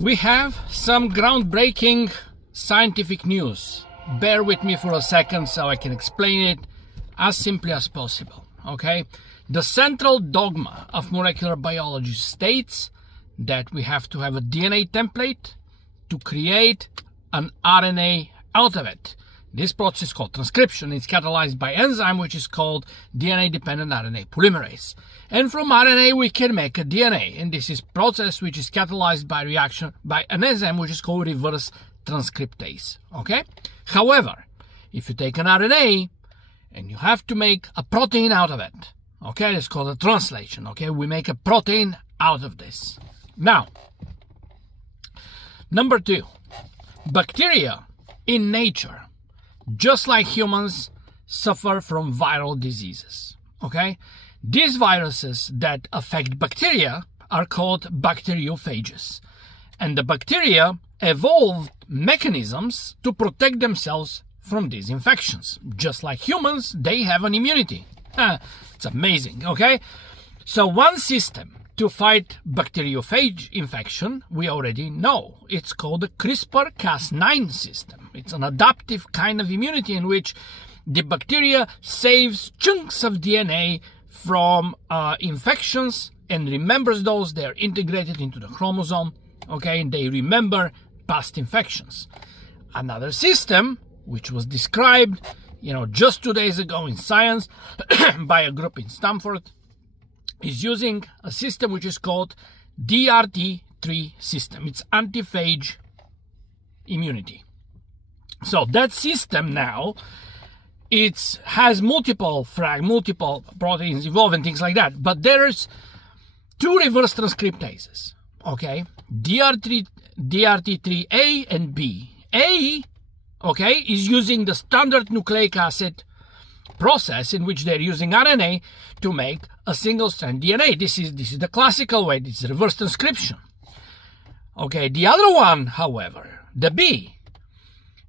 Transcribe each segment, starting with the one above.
We have some groundbreaking scientific news. Bear with me for a second so I can explain it as simply as possible, okay? The central dogma of molecular biology states that we have to have a DNA template to create an RNA out of it. This process is called transcription. It's catalyzed by enzyme which is called DNA-dependent RNA polymerase. And from RNA we can make a DNA, and this is process which is catalyzed by reaction by an enzyme which is called reverse transcriptase. Okay? However, if you take an RNA and you have to make a protein out of it, okay, it's called a translation. Okay, we make a protein out of this. Now, number 2, bacteria in nature, just like humans, suffer from viral diseases. Okay, these viruses that affect bacteria are called bacteriophages, and the bacteria evolved mechanisms to protect themselves from these infections. Just like humans, they have an immunity. It's amazing, okay? So one system to fight bacteriophage infection, we already know. It's called the CRISPR-Cas9 system. It's an adaptive kind of immunity in which the bacteria saves chunks of DNA from infections and remembers those. They're integrated into the chromosome, okay, and they remember past infections. Another system, which was described, just 2 days ago in Science by a group in Stanford, is using a system which is called DRT3 system. It's antiphage immunity. So that system now, it has multiple proteins involved and things like that. But there's 2 reverse transcriptases, okay? DRT3A and B. A, okay, is using the standard nucleic acid process in which they're using RNA to make a single-strand DNA. This is the classical way. This is reverse transcription. Okay, the other one, however, the B,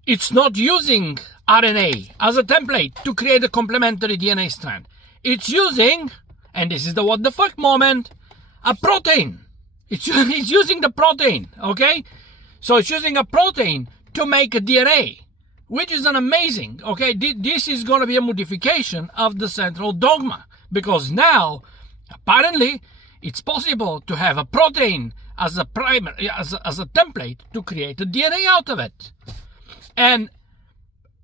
it's not using RNA as a template to create a complementary DNA strand. It's using, and this is the what the fuck moment, a protein. It's using the protein, okay? So it's using a protein to make a DNA, which is an amazing, okay? This is going to be a modification of the central dogma, because now, apparently, it's possible to have a protein as a primary, as a template to create a DNA out of it. And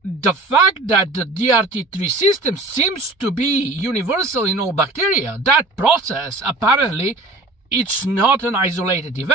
the fact that the DRT3 system seems to be universal in all bacteria, that process, apparently, it's not an isolated event.